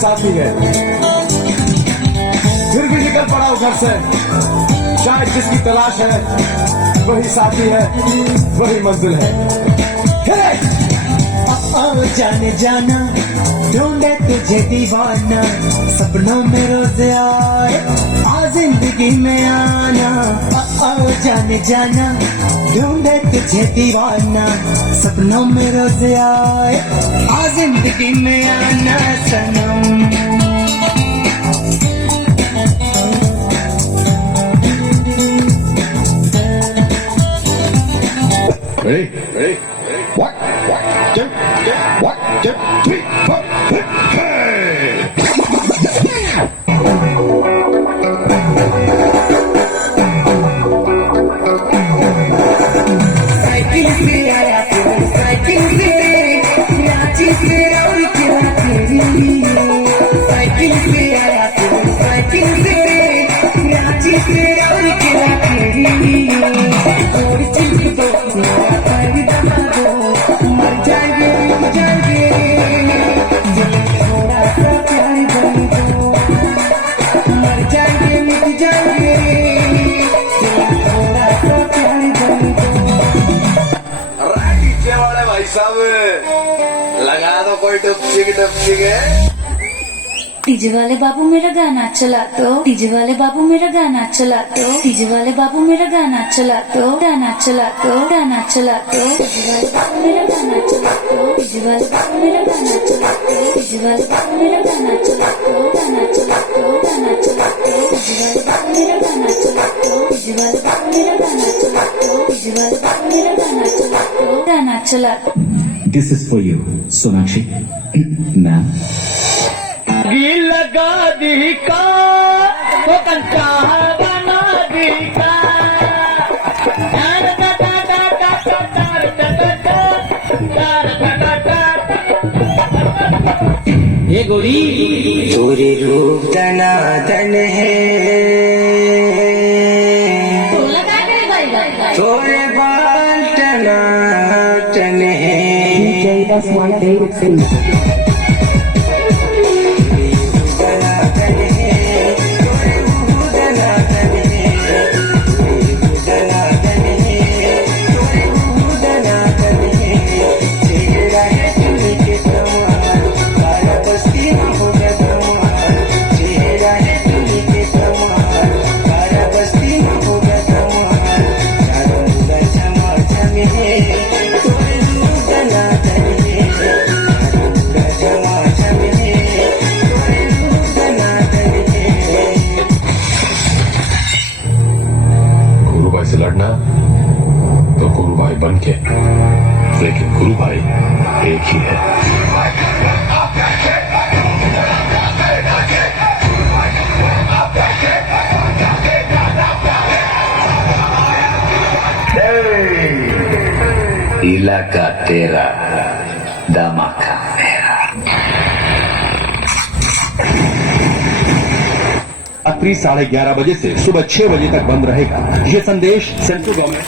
साथी है, फिर भी निकल पड़ा हूं घर से। शायद जिसकी तलाश है वही साथी है, वही मंजिल है। जाने जाना ढूंढे तुझे दीवाना, सपनों में रोज आए आ जिंदगी में आना। जाने जाना ढूंढे तुझे दीवाना, सपनों में रोज आए आ जिंदगी में आना सनम। Ready? Ready? One, two, three, four. Hey! Cycle से आया फिर साइकिल से रांची से और किला तेरी। साइकिल से आया फिर साइकिल से रांची से और किला तेरी। और चिल्क दो मेरा पैर दबा दो, मर जाएंगे मिट जाएंगे, दिल थोड़ा सा प्यार बन दो। मर जाएंगे मिट जाएंगे, दिल थोड़ा सा प्यार बन दो। क्या वाले भाई साहब, लगा दो कोई डुबकी के। डीजे वाले बाबू मेरा गाना चला दो, डीजे वाले बाबू मेरा गाना चला दो, डीजे वाले बाबू मेरा गाना चला दो, गाना चला दो, गाना चला दो। डीजे वाले बाबू मेरा गाना चला दो, डीजे वाले बाबू मेरा गाना चला दो, डीजे वाले बाबू मेरा गाना चला दो, गाना चला दो, गाना चला दो। डीजे वाले बाबू मेरा गाना चला दो, डीजे वाले बाबू मेरा गाना चला दो, डीजे वाले बाबू मेरा गाना चला दो, गाना चला दो। This is for you, Sonakshi. Ma'am. लगा दी का वो कंचा बना दी का। ये गोरी तोरे रूप दनादन है, तोरे बाल टनाटन है। से लड़ना तो गुरु भाई बन के, लेकिन गुरु भाई एक ही है। इलाका तेरा, धमाका मेरा। रात्रि 11:30 बजे से सुबह 6 बजे तक बंद रहेगा। ये संदेश सेंट्रल गवर्नमेंट